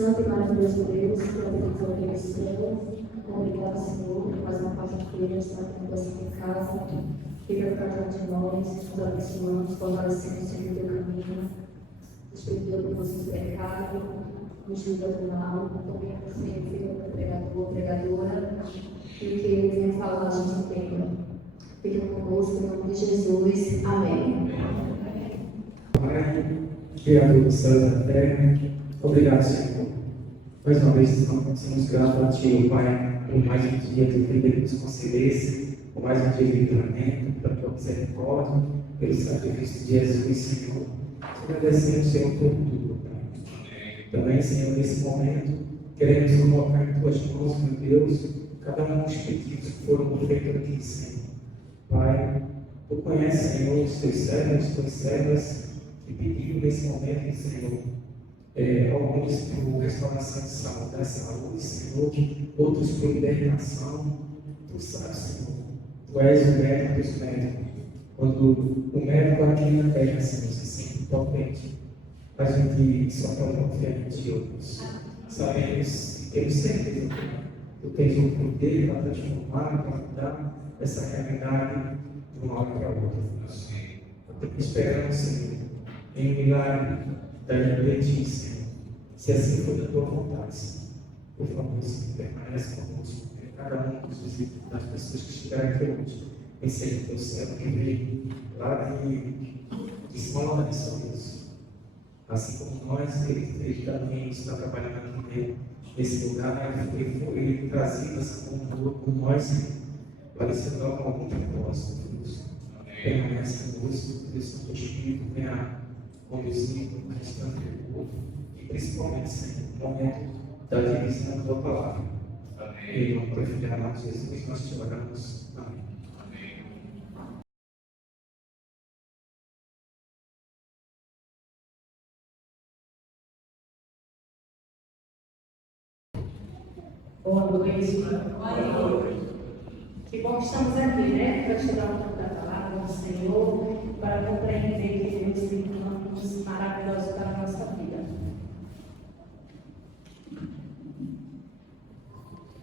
Santo e maravilhoso Deus, obrigado pelo céu, obrigado, Senhor, por mais uma quarta-feira, estar com você em casa. Fica para cada de nós, nos abençoamos, fortalecemos o Senhor teu caminho, nos perdoa por nosso pecado, nos livra do mal, também sempre pregador, pregadora, e o que ele venha falar, a gente entenda. Fica conosco, em nome de Jesus. Amém. Pai, Criador do céu e da terra, obrigado, Senhor. Mais uma vez, somos gratos a Ti, Pai, por mais um dia que Ele nos concedesse, por mais um dia de livramento, pela Tua misericórdia, pelo sacrifício de Jesus, Senhor. Agradecemos, Senhor, por tudo, Pai. Também, Senhor, nesse momento, queremos colocar em Tuas mãos, meu Deus, cada um dos pedidos que foram feitos aqui, Senhor. Pai, Tu conheces, Senhor, os Teus servos, as Tuas servas, que pediram nesse momento, Senhor, alguns por restauração da saúde, Senhor, outros por libertação. Tu sabes, Senhor, Tu és o médico dos médicos. Quando o médico aqui na terra, Senhor, se sente potente, a gente só pode confiar em Ti, outros. Sabemos e temos certeza que Tu tens o poder para transformar, para mudar essa realidade de uma hora para outra. Eu tenho esperança, Senhor, em um milagre da Igreja, Senhor. Se assim for da Tua vontade, Senhor, por favor, Senhor, permanece conosco. Cada um das pessoas que estiverem aqui hoje, ensine o Teu céu que veio lá de esmola de São Deus. Assim como nós, Ele também está trabalhando aqui nesse lugar, Ele trazido essa comunidade por nós, Senhor, para se dar com algum propósito, Deus. Permanece conosco, Deus, que o Teu Espírito venha conduzir o restante do povo, e principalmente, Senhor, no momento da divisão da Tua palavra. Amém. Em nome do Filho amado Jesus, nós te oramos. Amém. Boa noite. Boa noite. Que bom que estamos aqui, né? Para estudar um pouco da palavra do Senhor, para compreender que Deus tem planos maravilhosos para a nossa vida.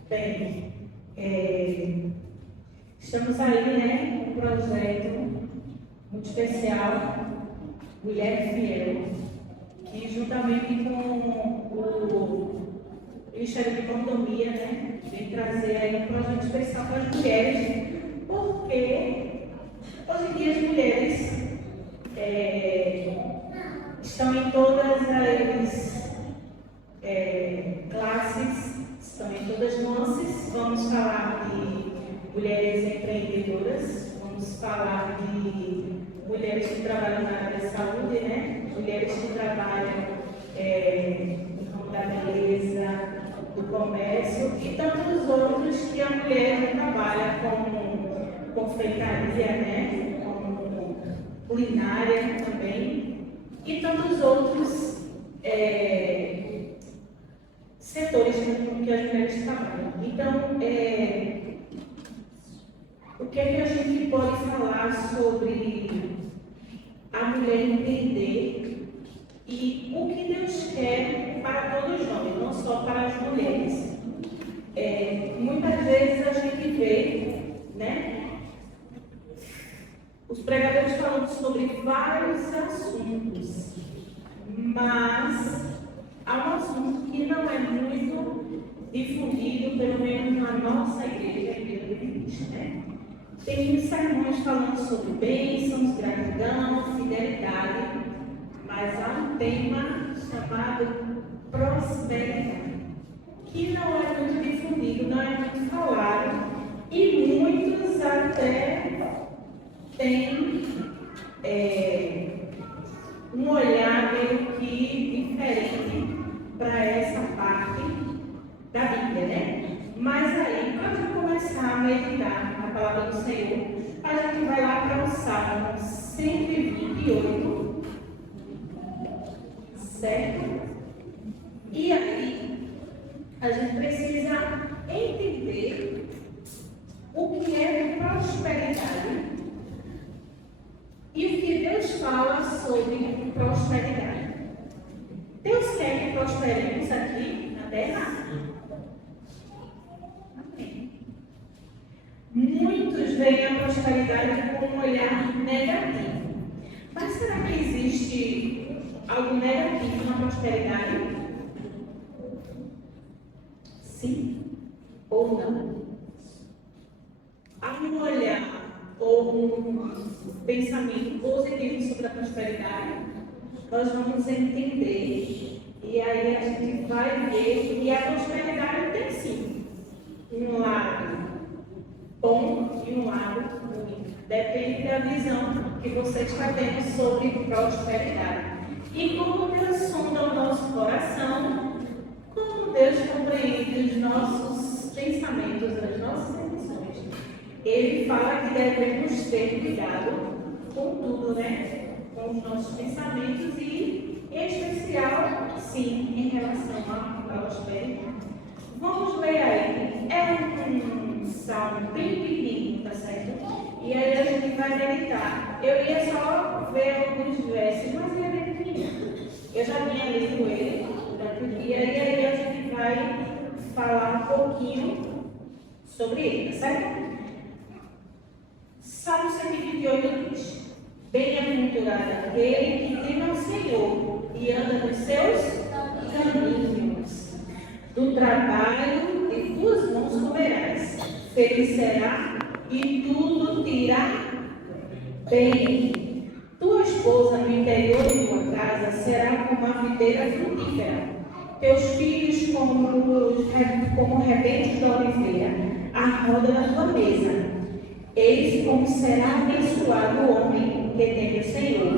Bem, estamos aí, né? Um projeto muito especial, Mulher Fiel, que juntamente com o Ministério de Economia, né, vem trazer aí um projeto especial para as mulheres, porque hoje em dia as mulheres estão em todas as classes, estão em todas as nuances, vamos falar de mulheres empreendedoras, vamos falar de mulheres que trabalham na área da saúde, né? Mulheres que trabalham no ramo da beleza, do comércio e tantos outros que a mulher trabalha como confeitaria, né? Como culinária também e tantos outros setores com que as mulheres trabalham. Então, o que é que a gente pode falar sobre a mulher empreender e o que Deus quer para todos nós, não só para as mulheres? Muitas vezes a gente vê, né, os pregadores falando sobre vários assuntos, mas há um assunto que não é muito difundido, pelo menos na nossa igreja, a Igreja de Cristo, né? Tem sermões falando sobre bênçãos, gratidão, fidelidade, mas há um tema chamado prosperidade, que não é muito difundido, não é muito falado, e muitos até têm um olhar meio que diferente para essa parte da Bíblia, né? Mas aí, para gente começar a meditar na palavra do Senhor, a gente vai lá para o Salmo 128, certo? E aí, a gente precisa entender o que é prosperidade e o que Deus fala sobre prosperidade. Deus quer que prosperemos aqui na terra? Amém. Muitos veem a prosperidade com um olhar negativo. Mas será que existe algo negativo na prosperidade? Sim ou não? Há um olhar ou um pensamento positivo sobre a prosperidade? Nós vamos entender e aí a gente vai ver que a prosperidade tem sim um lado bom e um lado ruim. Depende da visão que você está tendo sobre prosperidade. E como Deus sonda o nosso coração, como Deus compreende os nossos pensamentos, as nossas emoções. Ele fala que devemos ter cuidado com tudo, né? Com os nossos pensamentos e, em especial, sim, em relação à prosperidade. Vamos ler aí. É um salmo bem pequenininho, tá certo? E aí a gente vai meditar. Eu ia só ver alguns versos, mas ele é bem pequenininho. Eu já tinha lido ele durante o dia e aí a gente vai falar um pouquinho sobre ele, tá certo? Salmo 128 diz: bem-aventurado aquele que teme ao Senhor e anda nos seus caminhos. Do trabalho de tuas mãos comerás, feliz será e tudo te irá bem. Tua esposa no interior de tua casa será como a videira frutífera, teus filhos como rebentos da oliveira, a roda da tua mesa. Eis como será abençoado o homem que teme o Senhor.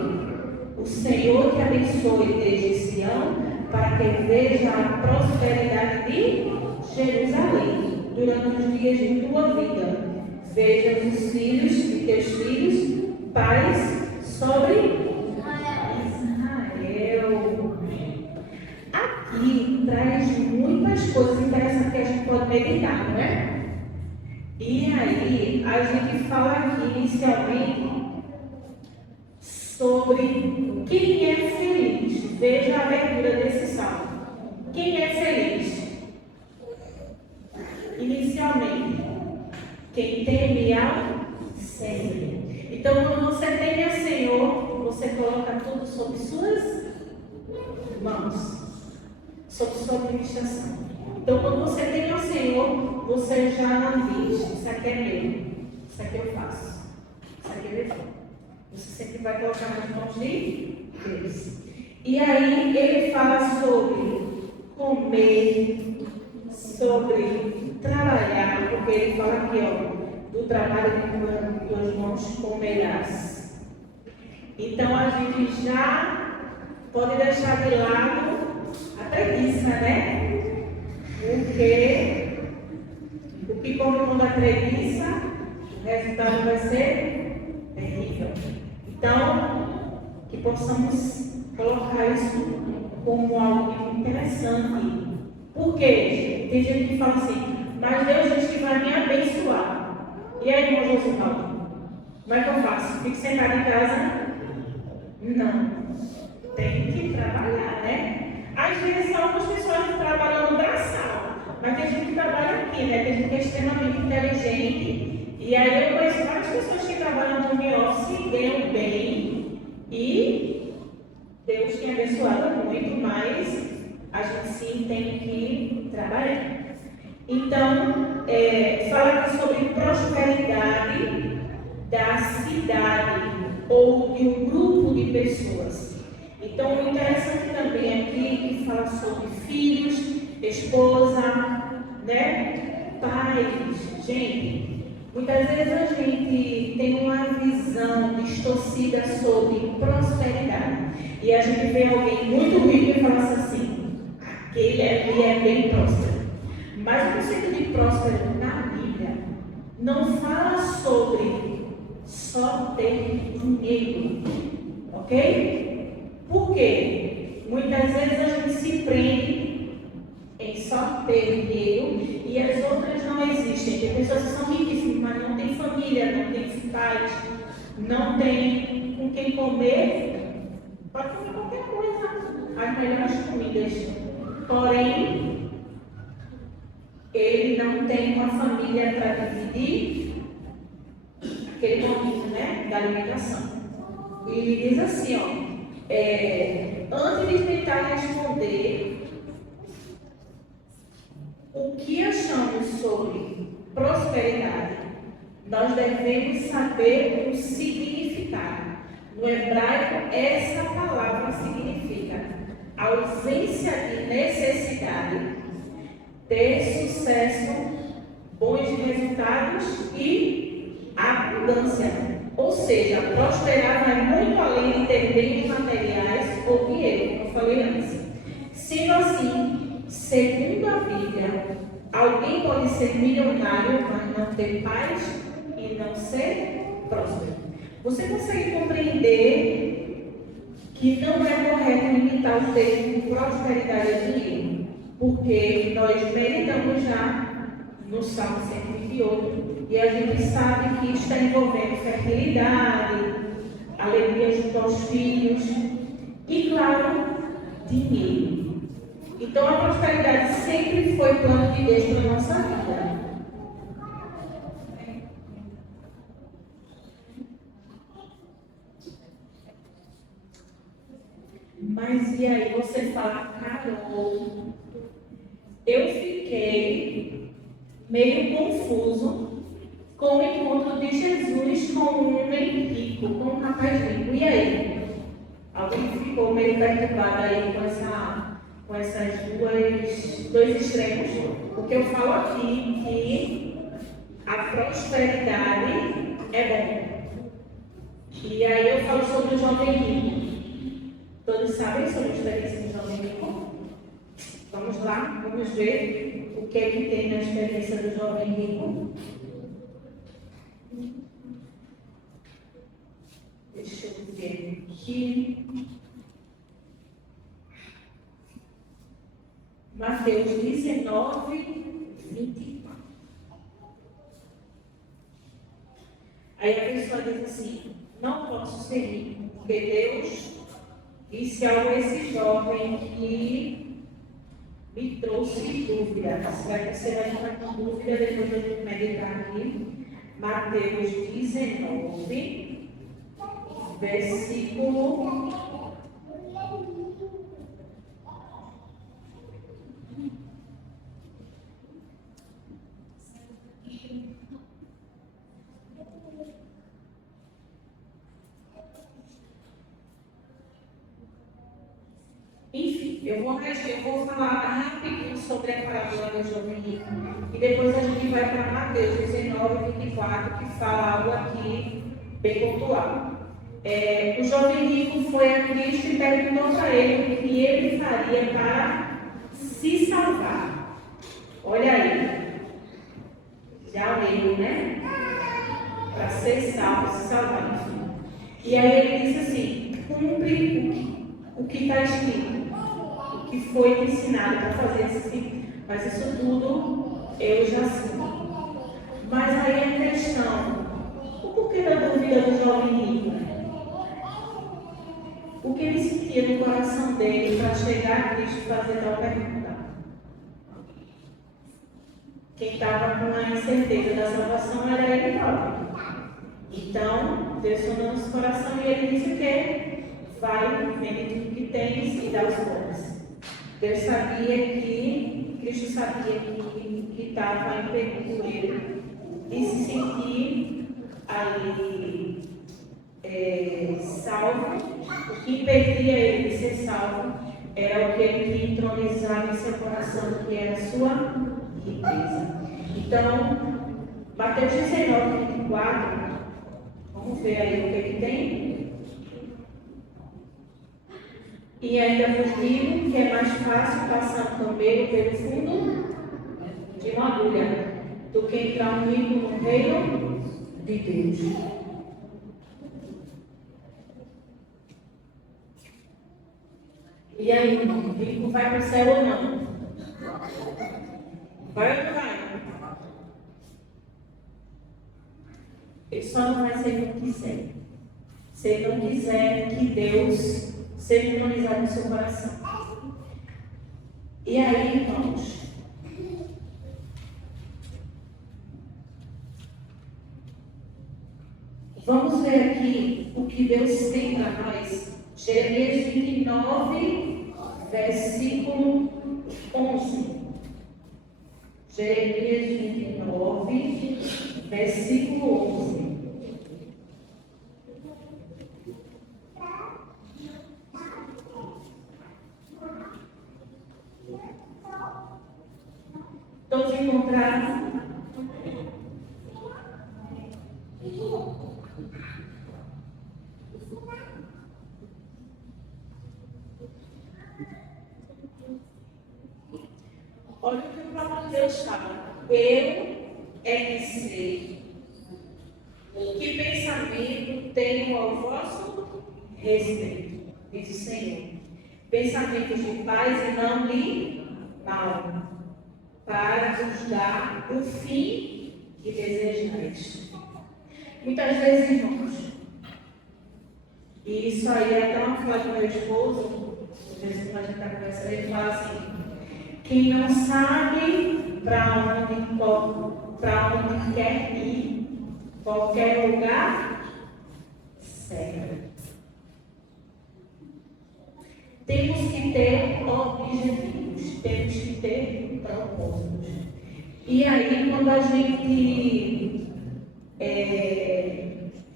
O Senhor te abençoe desde Sião, para que veja a prosperidade de Jerusalém durante os dias de tua vida. Veja os filhos de teus filhos, pais sobre Israel. Aqui traz muitas coisas interessantes que a gente pode meditar, não é? E aí, a gente fala aqui inicialmente sobre quem é feliz. Veja a leitura desse salmo. Quem é feliz? Inicialmente, quem teme ao Senhor. Então, quando você teme ao Senhor, você coloca tudo sob suas mãos, sob sua administração. Então, quando você teme ao Senhor, você já não diz: isso aqui é meu, isso aqui eu faço, isso aqui é meu. Você sempre vai colocar nas mãos de Deus. E aí ele fala sobre comer, sobre trabalhar, porque ele fala aqui, ó, do trabalho de tuas mãos comerás. Então a gente já pode deixar de lado a preguiça, né? Porque o que come com a preguiça, o resultado vai ser terrível. Então, que possamos colocar isso como algo interessante. Por quê? Tem gente que fala assim, mas Deus diz que vai me abençoar. E aí, irmão Josualdo, como é que eu faço? Fico sentado em casa? Não. Tem que trabalhar, né? Às vezes são algumas pessoas que trabalham no braçal, mas tem gente que trabalha aqui, né? Tem gente que é extremamente inteligente. E aí eu conheço várias pessoas que trabalham no home office, ganham bem e Deus tem abençoado muito, mas a gente sim tem que trabalhar. Então, fala aqui sobre prosperidade da cidade ou de um grupo de pessoas. Então, o interessante também aqui que fala sobre filhos, esposa, né? Pais. Gente, muitas vezes a gente tem uma visão distorcida sobre prosperidade. E a gente vê alguém muito rico e fala assim, aquele ali é bem próspero. Mas o conceito de próspero na Bíblia não fala sobre só ter dinheiro, ok? Por quê? Muitas vezes a gente se prende em só ter dinheiro e as outras não existem. Tem pessoas que são riquíssimas, mas não têm família, não têm pais, não têm com quem comer, pode comer qualquer coisa, as melhores comidas. Porém, ele não tem uma família para dividir aquele momento, né, da alimentação. E ele diz assim, antes de tentar responder o que achamos sobre prosperidade, nós devemos saber o significado. No hebraico, essa palavra significa ausência de necessidade, ter sucesso, bons resultados e abundância. Ou seja, prosperar vai muito além de ter bens materiais ou dinheiro, como eu falei antes. Sendo assim, segundo a Bíblia, alguém pode ser milionário, mas não ter paz e não ser próspero. Você consegue compreender que não é correto limitar o termo prosperidade a dinheiro? Porque nós meditamos já no Salmo 128 e a gente sabe que está envolvendo fertilidade, alegria junto aos filhos e, claro, dinheiro. Então a prosperidade sempre foi plano de Deus para a nossa vida. Mas e aí você fala, Carol, eu fiquei meio confuso com o encontro de Jesus com um homem rico, com um rapaz rico. E aí? Alguém ficou meio perturbado aí com essas dois extremos? Porque eu falo aqui que a prosperidade é bom. E aí eu falo sobre o jovem rico. Todos sabem sobre a experiência do jovem rico? Vamos lá, vamos ver o que é que tem na experiência do jovem rico. Deixa eu ver aqui. Mateus 19, 24. Aí a pessoa diz assim, não posso ser rico, porque Deus disse ao esse jovem que me trouxe dúvida. Você vai ficar com dúvida depois de eu meditar aqui. Mateus 19, versículo 24. Eu vou falar rapidinho sobre a parábola do jovem rico. E depois a gente vai para Mateus 19, 24, que fala algo aqui bem pontual. O jovem rico foi a Cristo e perguntou para ele o que ele faria para se salvar. Olha aí. Já leu, né? Para ser salvo, se salvar, enfim. E aí ele disse assim: cumpre o que está escrito, o que foi te ensinado para fazer assim, mas isso tudo eu já sei. Mas aí a questão, o porquê da dúvida do jovem rico? O que ele sentia no coração dele para chegar a Cristo e fazer tal pergunta? Quem estava com a incerteza da salvação era ele próprio. Então, Deus sonhou no coração e ele disse o quê? Vai, vende tudo que tens e dá os pobres. Deus sabia Cristo sabia que estava impedindo ele de se sentir ali salvo. O que impedia ele de ser salvo era o que ele queria entronizar em seu coração, que era a sua riqueza. Então, Mateus 19, 24, vamos ver aí o que tem. E ainda vos digo que é mais fácil passar um camelo pelo fundo de uma agulha do que entrar um rico no reino de Deus. E aí, o rico vai para o céu ou não? Vai ou não vai? Ele só não vai se ele não quiser. Se ele não quiser que Deus seja entronizado no seu coração. E aí, irmãos, vamos ver aqui o que Deus tem para nós. Jeremias 29, versículo 11. Jeremias 29, versículo 11. Todos encontraram? Olha o que o próprio Deus fala. Eu é que sei que pensamento tenho ao vosso respeito, diz o Senhor. Pensamentos de paz e não de mal, para vos dar o fim que desejais. Muitas vezes, irmãos, e isso aí é até uma fala do meu esposo, às vezes quando a gente está conversando, ele fala assim: quem não sabe para onde quer ir, qualquer lugar serve. Temos que ter objetivos, temos que ter propósitos. E aí, quando a gente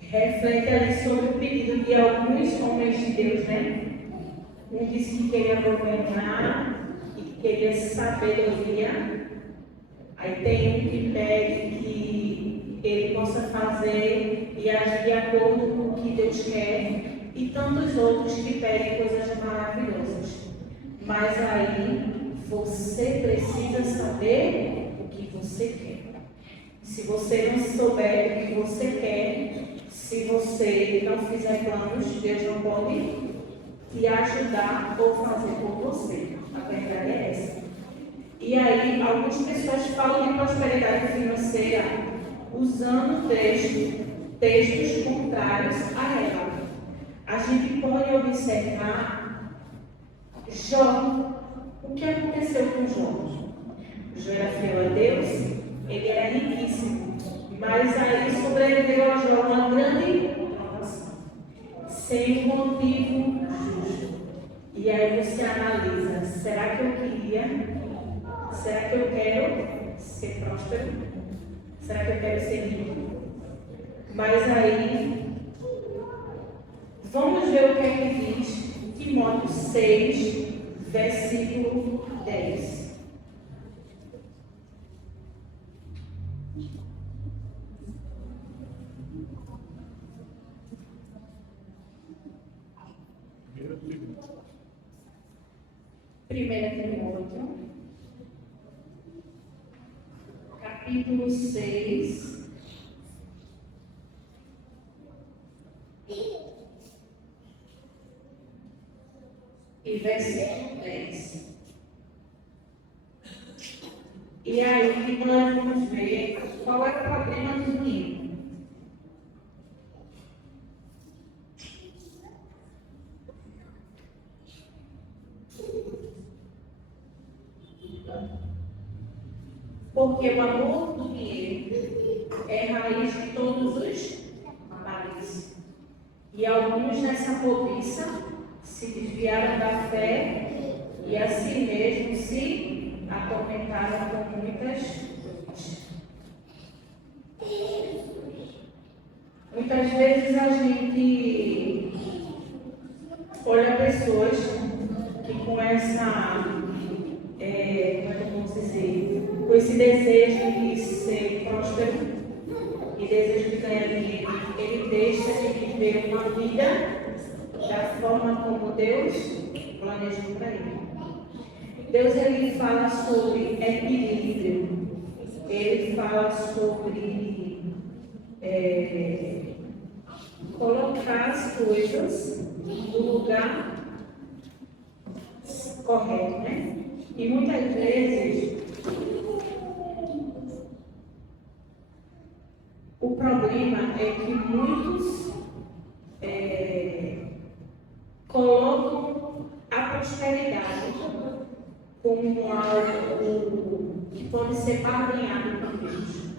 reflete ali sobre o pedido de alguns homens de Deus, né? Um disse que queria governar e que queria sabedoria. Aí tem um que pede que ele possa fazer e agir de acordo com o que Deus quer. E tantos outros que pedem coisas maravilhosas. Mas aí você precisa saber o que você quer. Se você não souber o que você quer, se você não fizer planos, Deus não pode te ajudar ou fazer por você. A verdade é essa. E aí, algumas pessoas falam de prosperidade financeira usando textos contrários a ela. A gente pode observar Jó. O que aconteceu com Jó? Jó era fiel a Deus, ele era riquíssimo, mas aí sobreviveu a Jó uma grande provação, sem motivo justo. E aí você analisa: será que eu queria? Será que eu quero ser próspero? Será que eu quero ser rico? Mas aí, vamos ver o que é que diz Timóteo 6, versículo 10. Primeira Timóteo, capítulo 6, e versículo 10. E aí nós vamos ver qual é o problema do menino. Porque o amor do dinheiro é raiz de todos os males. E alguns nessa cobiça se desviaram da fé e a si mesmos se atormentaram com muitas dores. Muitas vezes a gente olha pessoas que com essa, como é que eu posso dizer, com esse desejo de ser próspero e desejo de ganhar dinheiro, ele deixa de viver uma vida da forma como Deus planejou para ele. Deus, ele fala sobre equilíbrio, ele fala sobre colocar as coisas no lugar correto, né? E muitas vezes o problema é que muitos colocam a prosperidade como algo que pode ser barganhado com Deus.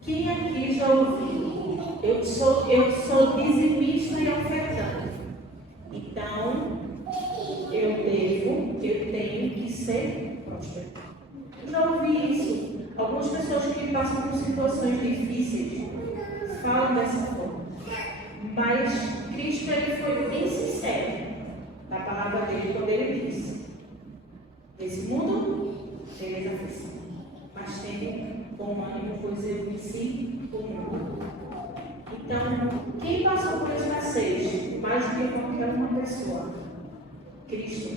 Quem aqui já ouviu? Eu sou dizimista e ofertante. Então, eu tenho que ser próspero. Eu já ouvi isso. Algumas pessoas que passam por situações difíceis falam dessa forma. Mas Cristo, ele foi bem sincero na palavra dele quando ele disse: nesse mundo tereis aflição, mas tende bom ânimo, pois eu venci o mundo. Então, quem passou por escassez mais do que qualquer uma pessoa? Cristo.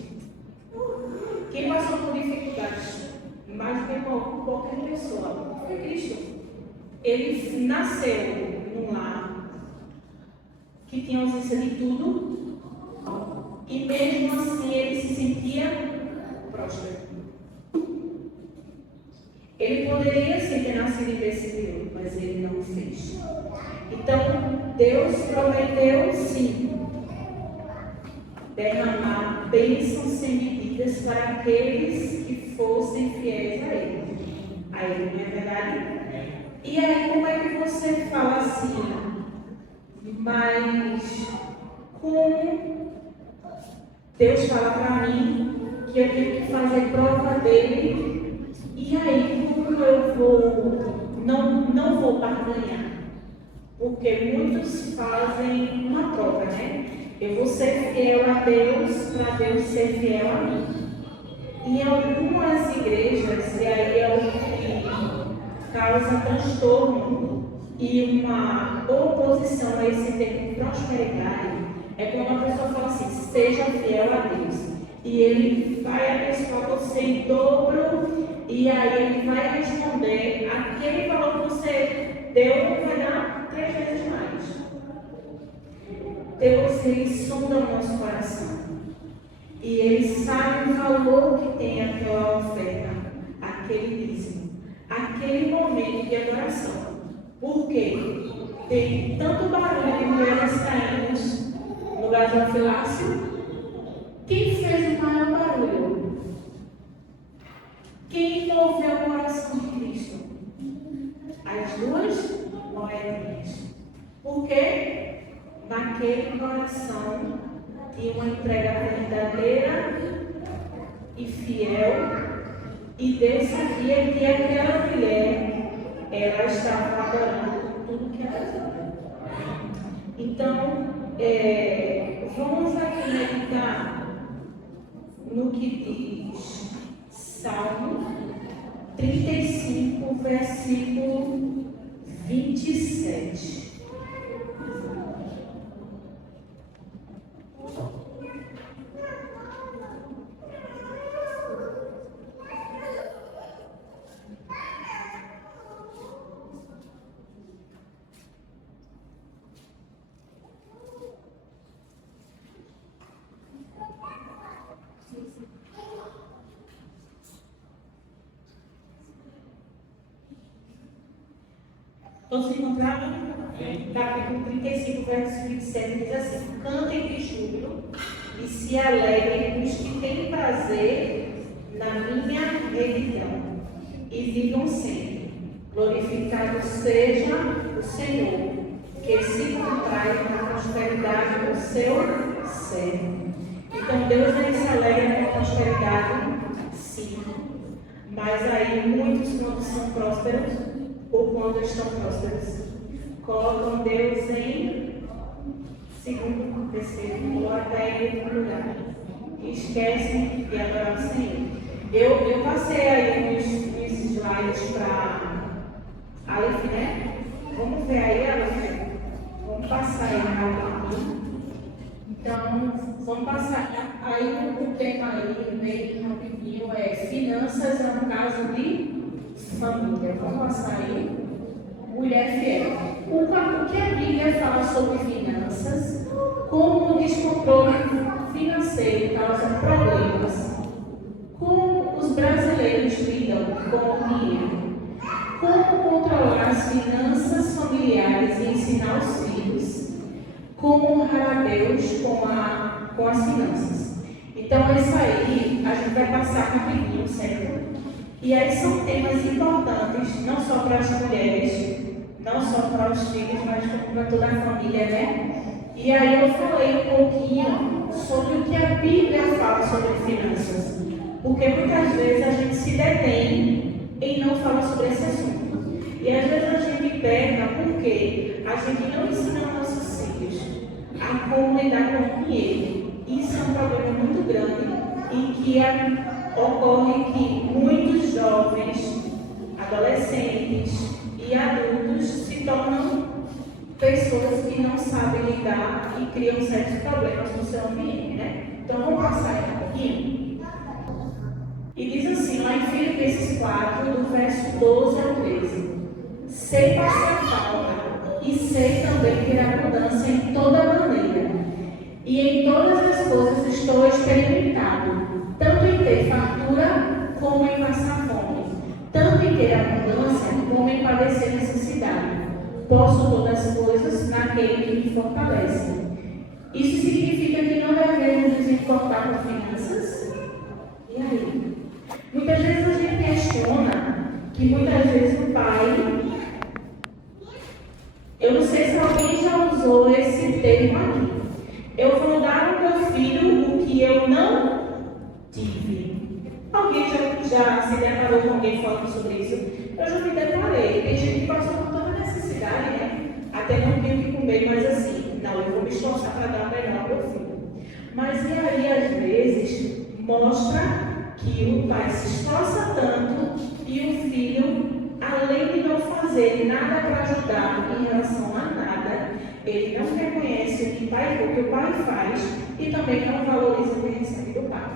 Quem passou por dificuldades mais do que qualquer pessoa? Foi Cristo. Ele nasceu num lar que tinha ausência de tudo, e mesmo assim ele se sentia próspero. Ele poderia sim ter nascido em berço de ouro, mas ele não fez. Então, Deus prometeu sim derramar bênçãos sem medidas para aqueles que fossem fiéis a Ele. A Ele, não é verdade? E aí, como é que você fala assim? Mas como Deus fala para mim que eu tenho que fazer prova dele, e aí como eu não vou barganhar? Porque muitos fazem uma prova, né? Eu vou ser fiel a Deus para Deus ser fiel a mim. Em algumas igrejas, e aí é o que causa transtorno e uma oposição a esse termo prosperidade, é quando a pessoa fala assim: seja fiel a Deus. E ele vai abençoar você em dobro, e aí ele vai responder aquele valor que você deu, vai dar 3 vezes mais. Deus, ele sonda o nosso coração. E ele sabe o valor que tem aquela oferta, aquele dízimo, aquele momento de adoração. Por quê? Tem tanto barulho de mulheres caindo no gasofilácio. Quem fez o maior barulho? Quem moveu o coração de Cristo? As 2 moedinhas. Por quê? Naquele coração tinha uma entrega verdadeira e fiel, e Deus sabia que aquela mulher, ela estava adorando tudo que ela tinha. Então, vamos aqui meditar no que diz Salmo 35, versículo 27. Todos se encontraram? Capítulo 35, verso 27, diz assim: cantem de júbilo e se alegrem os que têm prazer na minha retidão, e digam sempre: glorificado seja o Senhor, que se contrai na prosperidade do seu servo. Então Deus ele se alegra com a prosperidade, sim, mas aí muitos, quando são prósperos, ou quando estão prósperos, colocam Deus em segundo, terceiro, ou até em outro lugar. E esquecem de adorar o Senhor. Eu passei aí uns slides para Aleph, né? Vamos ver aí, Aleph? Vamos passar aí rapidinho. Então, vamos passar aí o tema aí, bem rapidinho, é finanças é um caso de família. Vamos passar aí. Mulher fiel. O que a Bíblia fala sobre finanças, como o descontrole financeiro causa problemas, como os brasileiros lidam com o dinheiro, como controlar as finanças familiares e ensinar os filhos, como honrar a Deus com as finanças. Então, isso aí a gente vai passar rapidinho, certo? E aí são temas importantes, não só para as mulheres, não só para os filhos, mas para toda a família, né? E aí eu falei um pouquinho sobre o que a Bíblia fala sobre finanças, porque muitas vezes a gente se detém em não falar sobre esse assunto. E às vezes a gente peca porque a gente não ensina aos nossos filhos a como lidar com o dinheiro. Isso é um problema muito grande em que ocorre que muitos jovens, adolescentes e adultos se tornam pessoas que não sabem lidar e criam certos problemas no seu ambiente, né? Então vamos passar aí um pouquinho. E diz assim, lá em Filipenses 4, do verso 12 ao 13: sei passar falta e sei também ter abundância em toda maneira, e em todas as coisas estou experimentado, tanto em ter fartura como em passar fome, tanto em ter abundância como em padecer necessidade. Posso todas as coisas naquele que me fortalece. Isso significa que não devemos nos importar com finanças? E aí? Muitas vezes a gente questiona que muitas vezes o pai... Eu não sei se alguém já usou esse termo aqui. Eu vou dar ao meu filho o que eu não tive. Alguém já se deparou com alguém falando sobre isso? Eu já me deparei. Tem gente que passou por toda necessidade, né? Até não tenho o que comer, mas assim, não, eu vou me esforçar para dar o melhor ao meu filho. Mas e aí, às vezes, mostra que o pai se esforça tanto e o filho, além de não fazer nada para ajudar em relação a nada, ele não reconhece o que o pai faz e também não valoriza o que recebe do pai.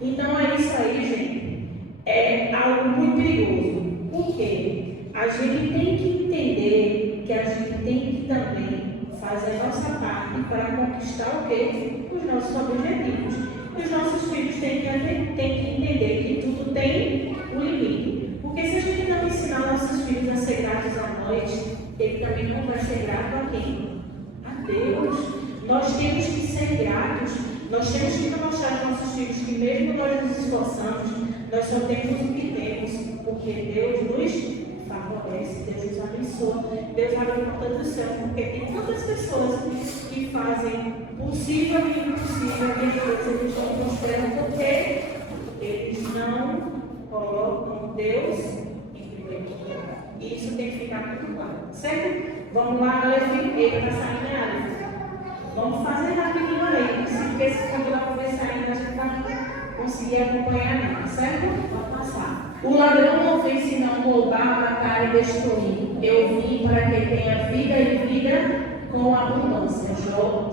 Então é isso aí, gente. É algo muito perigoso. Por quê? A gente tem que entender que a gente tem que também fazer a nossa parte para conquistar o quê? Os nossos objetivos. Os nossos filhos têm que entender que tudo tem um limite. Porque se a gente não ensinar nossos filhos a ser gratos a nós, ele também não vai ser grato a quem? A Deus. Nós temos que ser gratos. Nós temos que mostrar aos nossos filhos que mesmo nós nos esforçamos, nós só temos o que temos, porque Deus nos favorece, Deus nos abençoa, Deus abre a porta do céu, porque tem tantas pessoas que fazem possível e impossível, e Deus eles estão prosperando porque eles não colocam Deus em primeiro lugar. E isso tem que ficar muito claro, certo? Vamos lá, Aleph, ele está saindo em Aleph. Vamos fazer rapidinho aí, porque se quando ela conversar ainda, a gente está conseguir acompanhar não, certo? Pode passar. O ladrão não vem senão roubar, matar e destruir. Eu vim para que tenha vida e vida com abundância.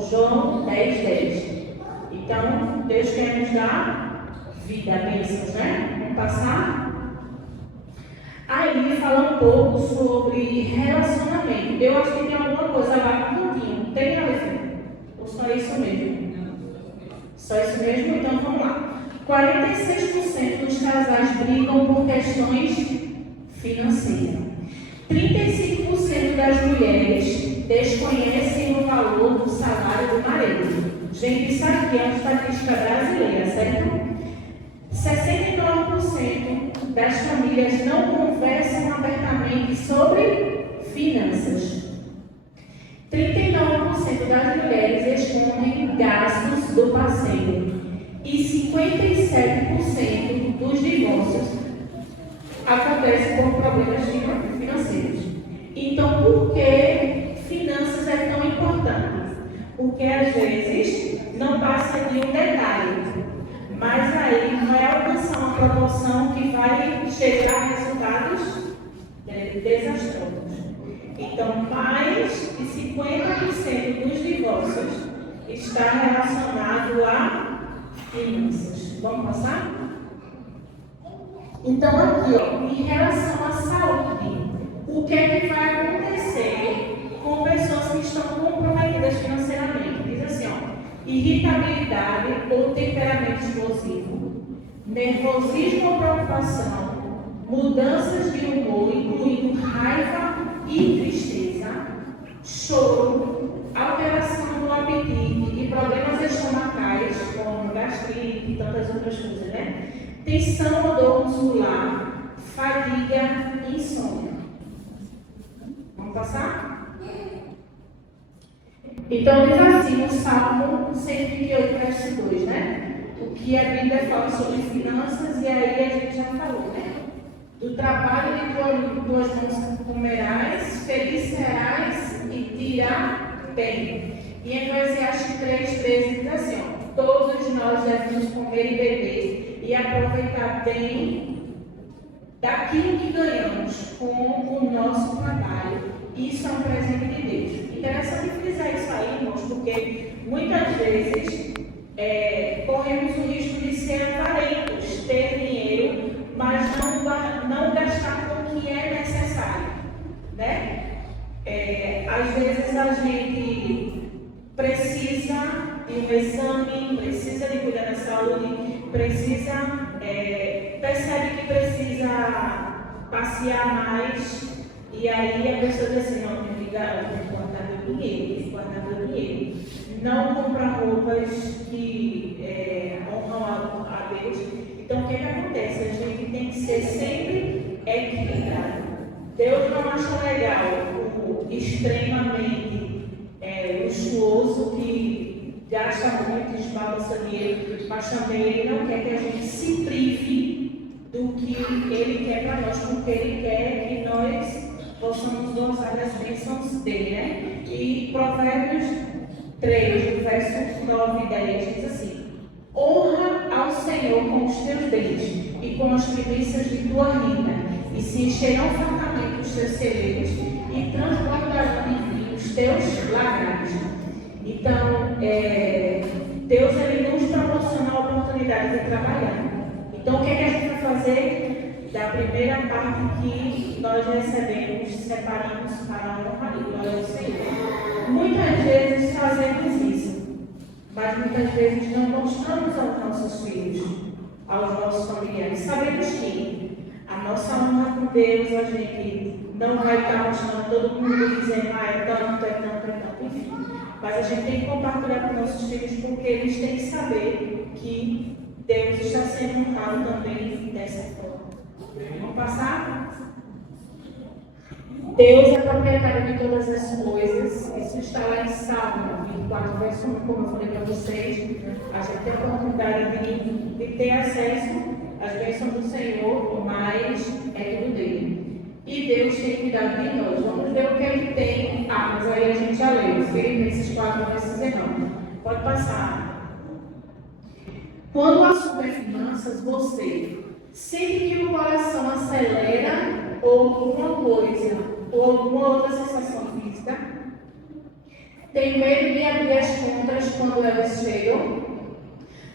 João 10:10. Então, Deus quer nos dar vida, bênçãos, né? Vamos passar? Aí fala um pouco sobre relacionamento. Eu acho que tem alguma coisa lá no cantinho. Tem, Alexandre? Ou só isso mesmo? Só isso mesmo? Então vamos lá. 46% dos casais brigam por questões financeiras. 35% das mulheres desconhecem o valor do salário do marido. Gente, isso aqui é uma estatística brasileira, certo? 69% das famílias não conversam abertamente sobre finanças. 39% das mulheres escondem gastos do parceiro. E 57% dos divórcios acontecem por problemas financeiros. Então, por que finanças é tão importante? Porque às vezes não passa de um detalhe, mas aí vai alcançar uma proporção que vai chegar a resultados desastrosos. Então, mais de 50% dos divórcios está relacionado a finanças. Vamos passar? Então, aqui, ó, em relação à saúde, o que é que vai acontecer com pessoas que estão comprometidas financeiramente? Diz assim, ó, irritabilidade ou temperamento explosivo, nervosismo ou preocupação, mudanças de humor, incluindo raiva e tristeza, choro, alteração do apetite e problemas estomacais, como gastrite e tantas outras coisas, né? Tensão ou dor muscular, fadiga e insônia. Vamos passar? Então, diz assim o Salmo 128, verso 2, né? O que a Bíblia fala sobre finanças, e aí a gente já falou, né? Do trabalho de tuas mãos comerás, feliz serás e te irá bem. E em Eclesiastes 3:13 diz assim, ó, todos nós devemos comer e beber e aproveitar bem daquilo que ganhamos com o nosso trabalho. Isso é um presente de Deus. Interessante frisar isso aí, irmãos, porque muitas vezes corremos o risco de ser avarentos, ter dinheiro, mas não gastar com o que é necessário, né? Às vezes a gente precisa de um exame, precisa de cuidar da saúde, percebe que precisa passear mais, e aí a pessoa diz assim, não, tem que guardar meu dinheiro, não comprar roupas que honram a Deus. Então o que acontece? A gente tem que ser sempre equilibrado. Deus não acha legal o extremamente luxuoso que gasta muito, esbalsa dinheiro, mas também Ele não quer que a gente se prive do que Ele quer para nós, porque Ele quer que nós possamos gozar das bênçãos dele, né? E Provérbios 3, versos 9 e 10 diz assim: honra ao Senhor com os teus bens e com as primícias de tua renda, e se encherão fartamente os teus celeiros e transbordarão de vinho os teus lagares. Então, Deus ele nos proporciona a oportunidade de trabalhar. Então, o que é que a gente vai fazer? Da primeira parte que nós recebemos, separamos para honrar e glória ao Senhor. Muitas vezes fazemos isso, mas muitas vezes não mostramos aos nossos filhos, aos nossos familiares. Sabemos que a nossa honra com Deus, a gente não vai estar mostrando todo mundo dizendo, é tanto, enfim. Mas a gente tem que compartilhar com nossos filhos, porque eles têm que saber que Deus está sendo honrado também dessa forma. Vamos passar? Deus é proprietário de todas as coisas. Isso está lá em Salmo 24, verso 1, como eu falei para vocês. A gente tem a oportunidade de ter acesso às bênçãos do Senhor, mas é tudo dele. E Deus tem cuidado de nós. Vamos ver o que ele tem. Mas aí a gente já leu. Filipenses 4, verso 19. Pode passar. Quando o assunto é finanças, você sente que o coração acelera ou alguma coisa, ou alguma outra sensação física? Tem medo de abrir as contas quando elas chegam?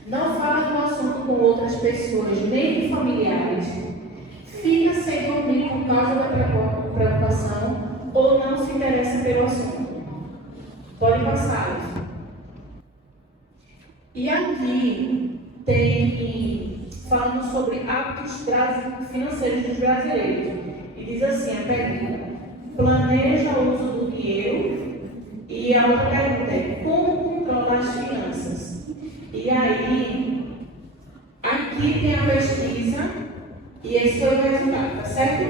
Não fala do assunto com outras pessoas, nem com familiares? Fica sem dormir por causa da preocupação ou não se interessa pelo assunto? Pode passar. E aqui tem falando sobre hábitos financeiros dos brasileiros. E diz assim a pergunta: planeja o uso do dinheiro? E a outra pergunta é: como controla as finanças? E aí, aqui tem a pesquisa e esse foi o resultado, tá certo?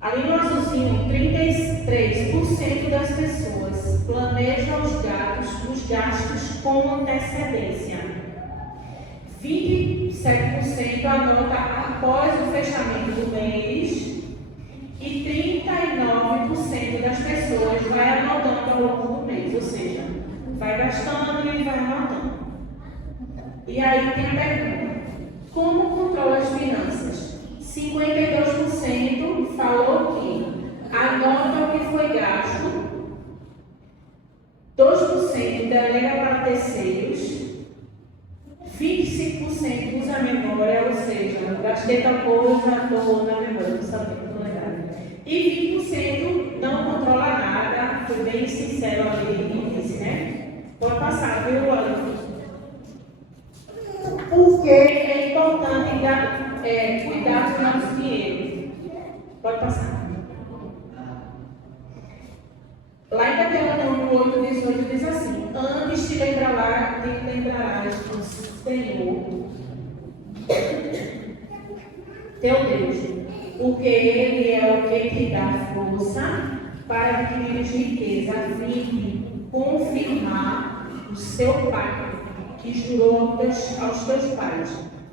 Ali no azulzinho, 33% das pessoas planejam os gastos com antecedência. 27% anota após o fechamento do mês e 39% das pessoas vai anotando ao longo do mês, ou seja, vai gastando e vai anotando. E aí tem a pergunta: como controla as finanças? 52% falou que anota o que foi gasto, 2% delega para terceiros, 25% usa a memória, ou seja, gastei tal coisa, estou na memória, não sabia, não lembrava. E 20% não controla nada, foi bem sincero ali e disse, né? Pode passar, viu, Ana? Porque é importante cuidar do nosso dinheiro. Pode passar. Lá em Deuteronômio 8:18 diz assim: antes te lembrarás do Senhor, teu Deus, porque Ele é o que te dá força para adquirir riqueza, a fim de confirmar o seu pacto que jurou aos teus pais,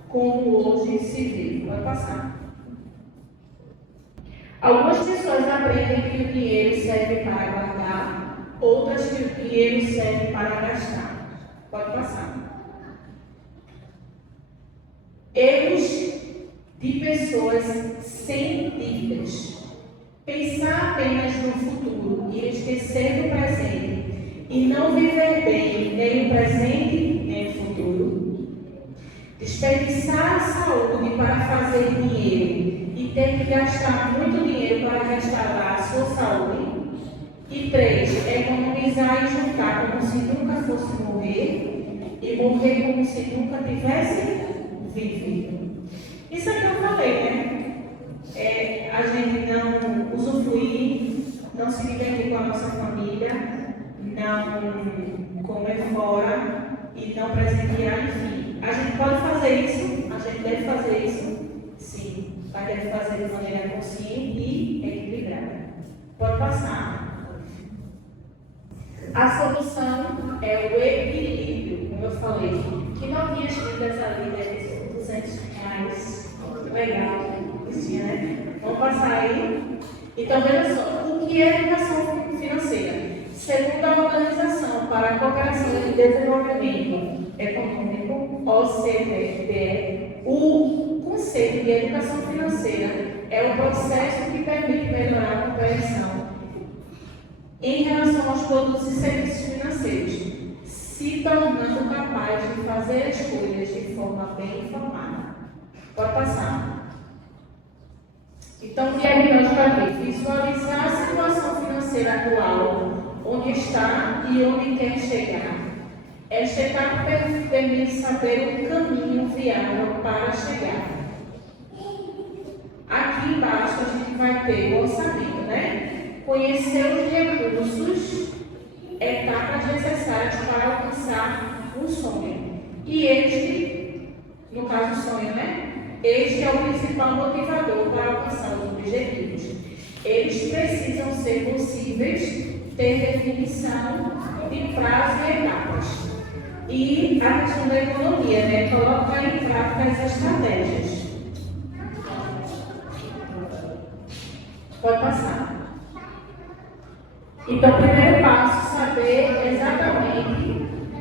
como hoje se vê. Vai passar. Algumas pessoas aprendem que o dinheiro serve para guardar, outras que o dinheiro serve para gastar. Pode passar. Erros de pessoas sem dívidas. Pensar apenas no futuro e esquecer do presente, e não viver bem nem o presente nem o futuro. Desperdiçar a saúde para fazer dinheiro e ter que gastar muito dinheiro para restaurar a sua saúde. E 3, economizar e juntar como se nunca fosse morrer e morrer como se nunca tivesse vivido. Isso é que eu falei, né? A gente não usufruir, não se divertir com a nossa família, não comer fora e não presentear, enfim. A gente pode fazer isso, a gente deve fazer isso, sim, mas deve fazer de maneira consciente e equilibrada. Pode passar. A solução é o equilíbrio, como eu falei, que não tinha dívidas ali de R$200. Legal, Cristina, né? Vamos passar aí. Então, veja só, o que é educação financeira? Segundo a Organização para a Cooperação e Desenvolvimento Econômico, OCDE, o conceito de educação financeira é o processo que permite melhorar a compreensão em relação aos produtos e serviços financeiros, se tornando capaz de fazer escolhas de forma bem informada. Pode passar. Então, diagnóstico aqui: visualizar a situação financeira atual, onde está e onde quer chegar. Esta etapa permite saber o caminho viável para chegar. Aqui embaixo a gente vai ter o orçamento, né? Conhecer os recursos, etapas necessárias para alcançar um sonho. E este, no caso o sonho, né? Este é o principal motivador para alcançar os objetivos. Eles precisam ser possíveis, ter definição de prazo e etapas. E a questão da economia, né? Colocar em prática as estratégias. Pode passar. Então, o primeiro passo, saber exatamente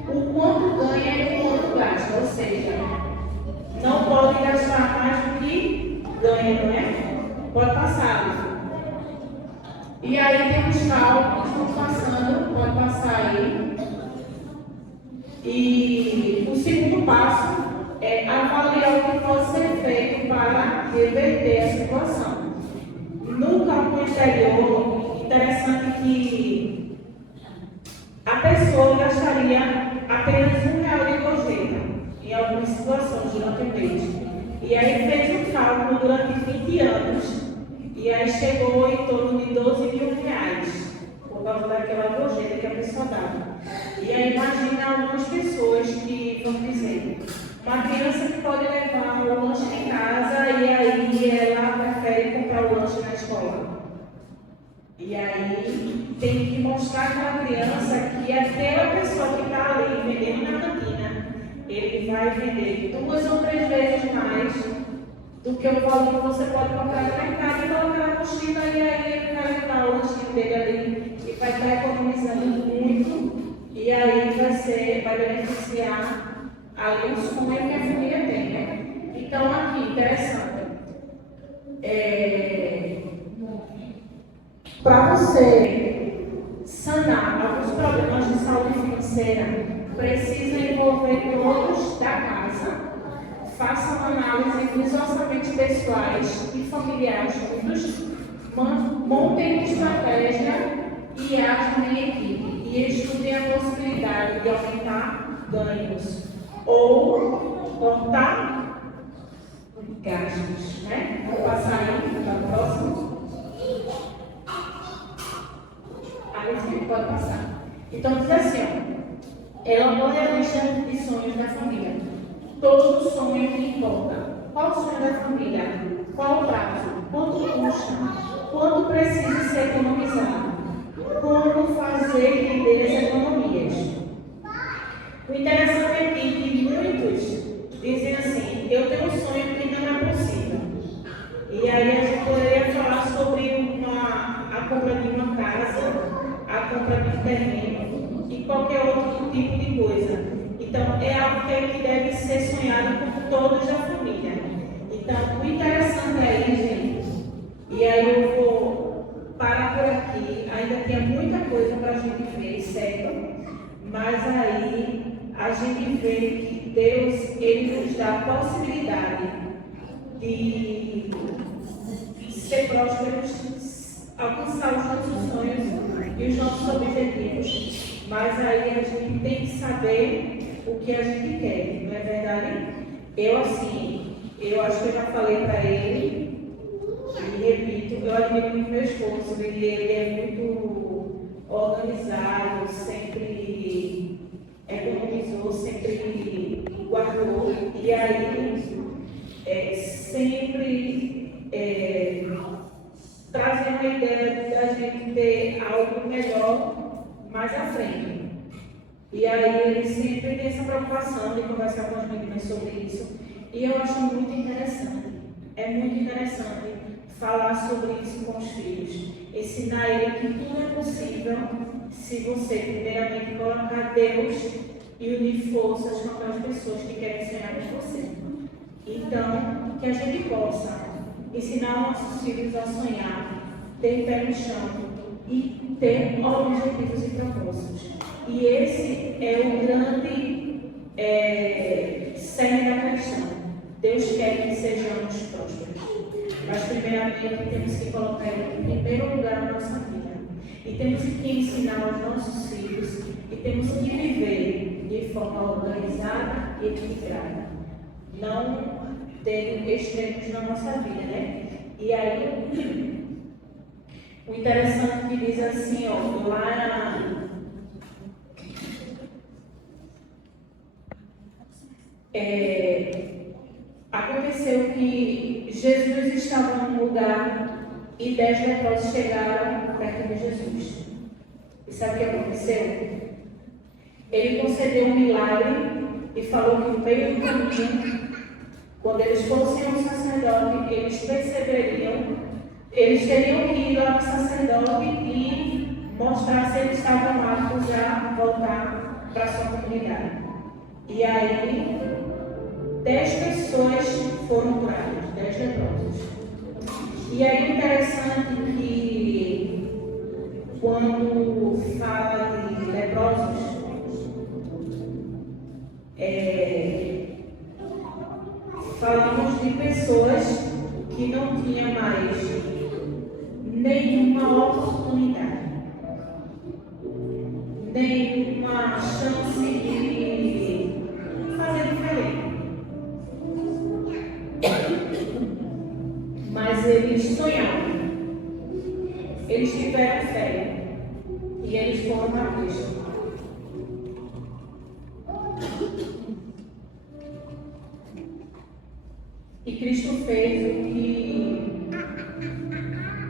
o quanto ganha e o quanto gasta. ou seja, não pode gastar mais do que ganha, não é? Pode passar. E aí tem os cálculos que estão passando, pode passar aí. E o segundo passo é avaliar o que pode ser feito para reverter a situação. No campo exterior, interessante que a pessoa gastaria apenas R$1 de gorjeta em algumas situações durante o mês. E aí fez um cálculo durante 20 anos e aí chegou em torno de R$12 mil por causa daquela gorjeta que a pessoa dava. E aí imagina algumas pessoas que vão dizer, uma criança que pode levar o lanche em casa e aí ela prefere comprar o lanche na escola. E aí tem que mostrar para a criança que aquela pessoa que está ali vendendo na cantina, ele vai vender 2 ou 3 vezes mais do que o valor que você pode comprar no mercado e colocar na mochila e aí ele vai levar o lanchinho dele ali e vai estar economizando muito e aí vai beneficiar ali o sonho que a família tem, né? Então aqui, interessante. Para você sanar alguns problemas de saúde financeira, precisa envolver todos da casa. Faça uma análise dos orçamentos pessoais e familiares juntos, montem uma estratégia e ajam em equipe. E estudem a possibilidade de aumentar ganhos ou cortar gastos. Né? Vou passar aí para o próximo. Pode passar. Então diz assim, ó, elabore a lista de sonhos da família. Todo sonho que importa. Qual o sonho da família? Qual o prazo? Quanto custa? Quanto precisa ser economizado? Como fazer render as economias? O interessante é que muitos dizem assim, eu tenho um sonho que não é possível. E aí a gente poderia falar sobre a compra de uma casa, a compra de um terreno e qualquer outro tipo de coisa. Então, é algo que deve ser sonhado por todos da família. Então, o interessante aí, gente, e aí eu vou parar por aqui, ainda tem muita coisa para a gente ver, certo? Mas aí a gente vê que Deus, Ele nos dá a possibilidade de ser prósperos, alcançar os nossos sonhos e os nossos objetivos, mas aí a gente tem que saber o que a gente quer, não é verdade? Eu acho que eu já falei para ele, e repito, eu admiro muito meu esposo, ele é muito organizado, sempre economizou, sempre guardou, e aí sempre trazer uma ideia da gente ter algo melhor mais à frente. E aí ele sempre tem essa preocupação de conversar com as meninas sobre isso. E eu acho muito interessante. É muito interessante falar sobre isso com os filhos. Ensinar ele que tudo é possível se você, primeiramente, colocar Deus e unir forças com aquelas pessoas que querem sonhar com você. Então, que a gente possa ensinar nossos filhos a sonhar, ter pé no chão e ter objetivos e propósitos. E esse é o grande cerne da questão. Deus quer que sejamos prósperos. Mas, primeiramente, temos que colocar Ele em primeiro lugar na nossa vida. E temos que ensinar aos nossos filhos e temos que viver de forma organizada e equilibrada. Não tendo extremos na nossa vida, né? E aí, o interessante que diz assim, ó, lá aconteceu que Jesus estava num lugar e 10 leprosos chegaram perto de Jesus. E sabe o que aconteceu? Ele concedeu um milagre e falou que no meio do caminho, quando eles fossem ao sacerdote, eles perceberiam, eles teriam que ir lá para o sacerdote e mostrar se eles estavam aptos a voltar para a sua comunidade. E aí, 10 pessoas foram curadas, 10 leprosos. E aí o interessante é que quando fala de leprosos, falamos de pessoas que não tinham mais nenhuma oportunidade, nenhuma chance de fazer diferente. Mas eles sonharam, eles tiveram fé e eles foram a Cristo. E Cristo fez o que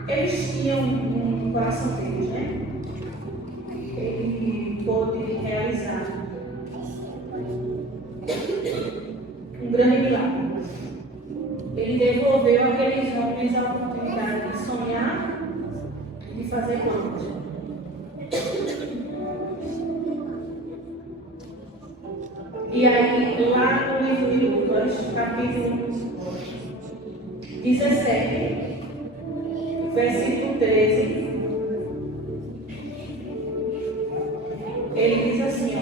eles tinham no coração deles, né? Ele pôde realizar um grande milagre. Ele devolveu àqueles homens a oportunidade de sonhar e de fazer planos. E aí, lá no livro de Lucas, capítulo 17, versículo 13, ele diz assim, ó,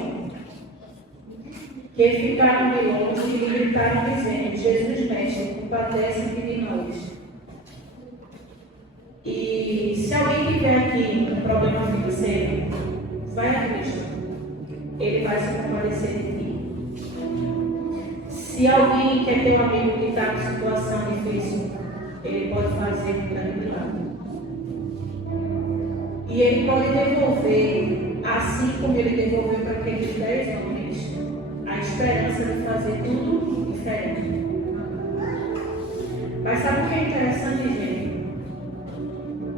que ficaram de longe e gritaram dizendo: Jesus Mestre, compadece-te de nós. E se alguém tiver aqui um problema financeiro, vai a Cristo, ele vai se compadecer de ti. Se alguém quer ter um amigo que está em situação difícil, ele pode fazer um grande milagre. E ele pode devolver, assim como ele devolveu para aqueles 10 homens, a esperança de fazer tudo diferente. Mas sabe o que é interessante, gente?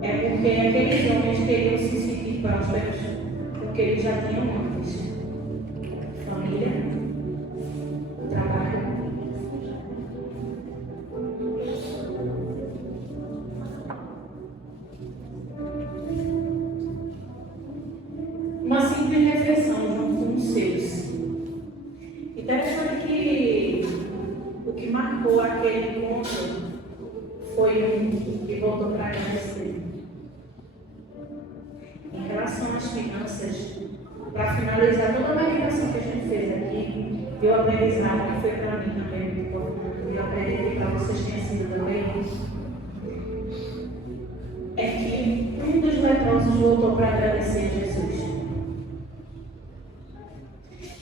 É porque aqueles homens queriam se sentir prósperos, porque eles já tinham antes família, trabalho. Uma simples reflexão junto com os seus. Interessante que o que marcou aquele encontro foi um que voltou para agradecer. Em relação às finanças, para finalizar toda a meditação que a gente fez aqui, eu aprendizado que foi para mim também muito importante, e eu acredito que para vocês tenha sido também, é que um dos leprosos voltou para agradecer a Jesus.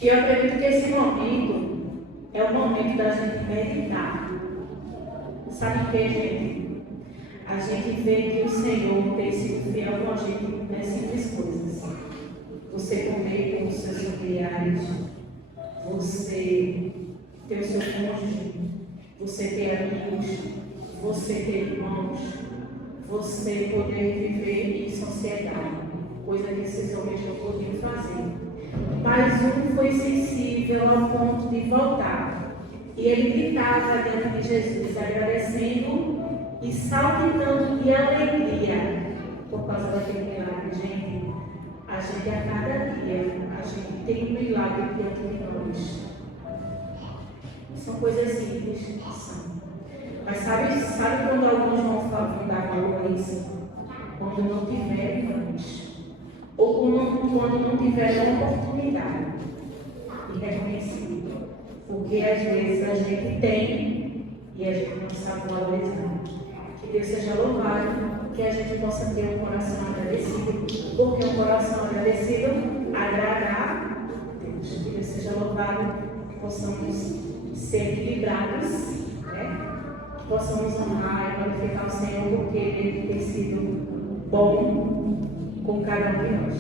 E eu acredito que esse momento é o momento da gente meditar. Sabe o que, gente? A gente vê que o Senhor tem sido fiel com a gente nas simples coisas. Você comer com os seus familiares, você ter o seu cônjuge, você ter amigos, você ter irmãos, você poder viver em sociedade, coisa que esses homens não podiam fazer. Mas um foi sensível ao ponto de voltar. E ele gritava diante de Jesus, agradecendo e saltitando de alegria por causa daquele milagre. Gente, a gente a cada dia, a gente tem um milagre diante de nós. São coisas simples, são. Mas sabe quando alguns vão dar valor a isso? Quando não tiverem mãos. Ou quando não tiverem oportunidade de reconhecer. Porque às vezes a gente tem e a gente não sabe valorizar. Que Deus seja louvado, que a gente possa ter um coração agradecido, porque um coração agradecido agrada a Deus. Que Deus seja louvado, que possamos ser equilibrados, né? Que possamos honrar e glorificar o Senhor, porque Ele tem sido bom com cada um de nós.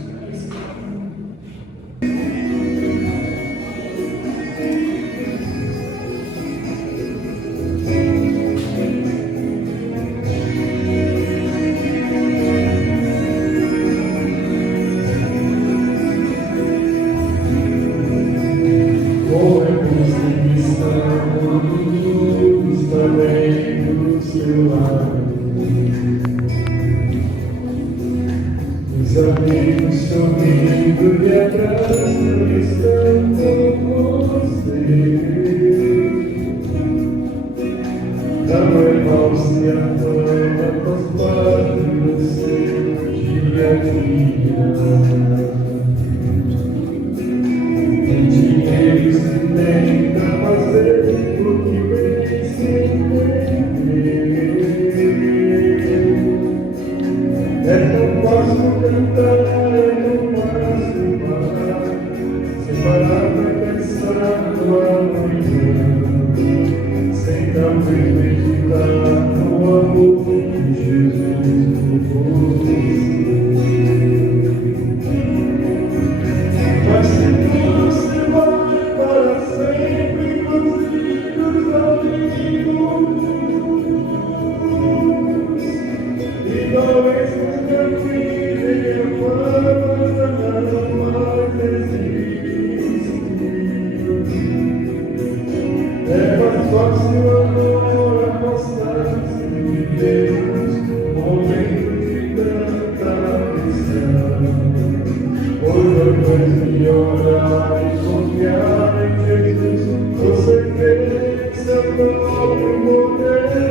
Os amigos sorrindo de atrás não estão com você. cantar é tão fácil parar, sem parar pra pensar no amanhã, sem talvez meditar no amor que Jesus por você. Mas se você vai para sempre com os livros da luz, e talvez os caminhos a fama nada mais existe. É mais fácil agora afastar-se de Deus, momento de tanta aflição. Hoje é mais de orar e confiar em Jesus, você vê seu próprio poder.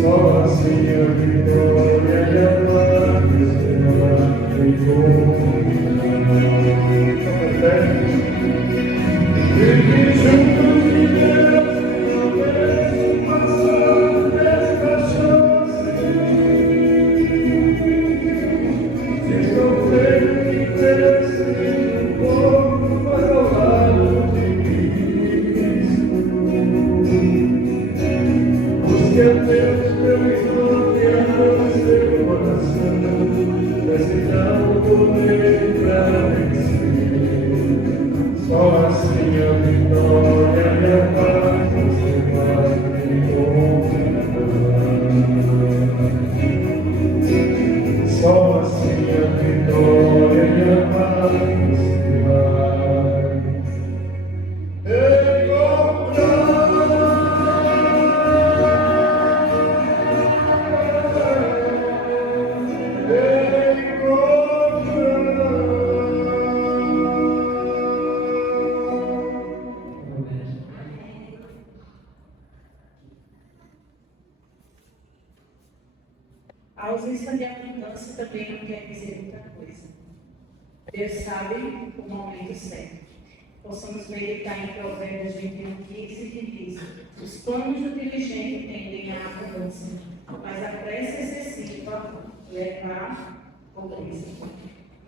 Só assim a vitória e a paz vive juntos de Deus, talvez passar esta chance. Se sofrer que cresce um pouco, mas ao lado de Cristo. Busque a Deus, meu irmão, e abra seu coração, precisar o poder para vencer. Só assim a vitória e a paz você vai encontrar. Só assim a vitória e a paz você vai encontrar. A ausência de abundância também não quer dizer muita coisa. Deus sabe o momento certo. Possamos meditar em Provérbios 21:15, que diz: os planos do diligente tendem à abundância, mas a pressa excessiva leva à pobreza.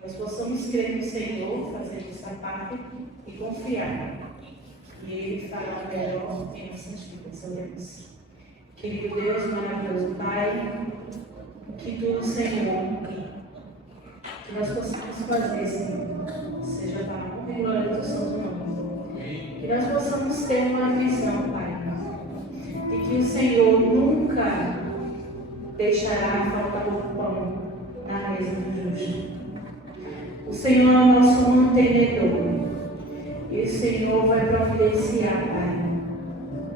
Nós possamos crer no Senhor, fazer nossa parte e confiar. E Ele fará o melhor em nossas vidas. Oremos. Querido Deus, maravilhoso Pai, que tudo, Senhor, que nós possamos fazer, Senhor, seja para a honra e glória do Santo Nome. Que nós possamos ter uma visão, Pai, de que o Senhor nunca deixará faltar o pão na mesa do justo. O Senhor é o nosso mantenedor. E o Senhor vai providenciar, Pai,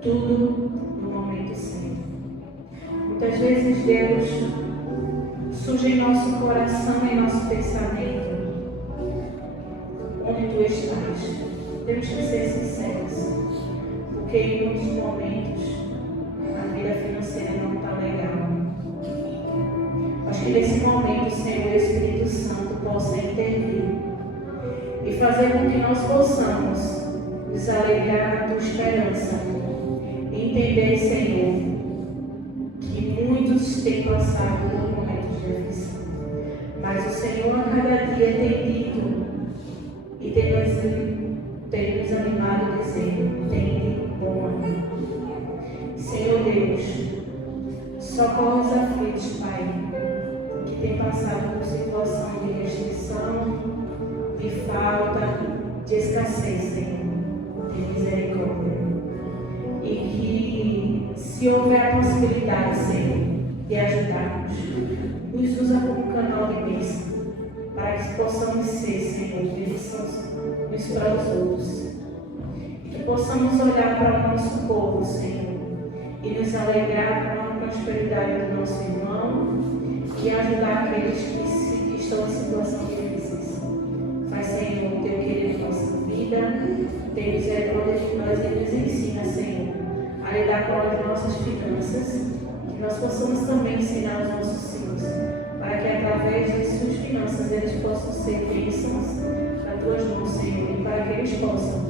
tudo no momento certo. Muitas vezes, Deus, surge em nosso coração e em nosso pensamento onde Tu estás. Temos que ser sinceros, porque em muitos momentos a vida financeira não está legal. Acho que nesse momento, Senhor, o Espírito Santo possa intervir e fazer com que nós possamos nos alegrar na Tua esperança e entender, Senhor, que muitos têm passado por momentos de aflição, mas o Senhor a cada dia tem dito e tem nos animado dizendo: tende bom ânimo. Senhor Deus, socorre os aflitos, Pai, que têm passado por situação de restrição, de falta, de escassez, Senhor, de misericórdia. E que, se houver a possibilidade, Senhor, de ajudarmos, nos usa como canal de bênção, para que possamos ser, Senhor, bênçãos uns para os outros. E que possamos olhar para o nosso povo, Senhor, e nos alegrar com a prosperidade do nosso irmão e ajudar aqueles que estão pessoas em situação difíceis. Faz, Senhor, o teu querer na nossa vida, tem misericórdia de nós e nos ensina, Senhor, a lidar com as nossas finanças, que nós possamos também ensinar os nossos filhos, para que através de suas finanças eles possam ser bênçãos nas tuas mãos, Senhor, e para que eles possam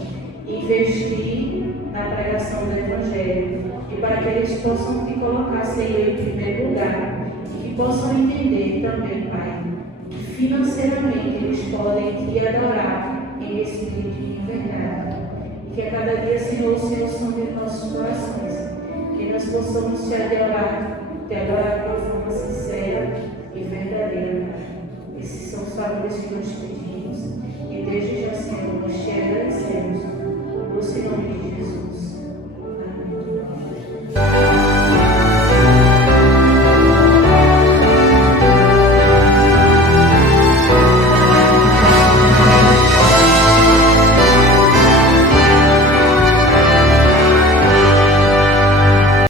investir na pregação do Evangelho, e para que eles possam te colocar, Senhor, em primeiro lugar, e que possam entender também, Pai, que financeiramente eles podem te adorar em espírito e em verdade. E que a cada dia, Senhor, o Senhor sonde os nossos corações, que nós possamos te adorar de uma forma sincera e verdadeira, Pai. Esses são os favores que nós pedimos.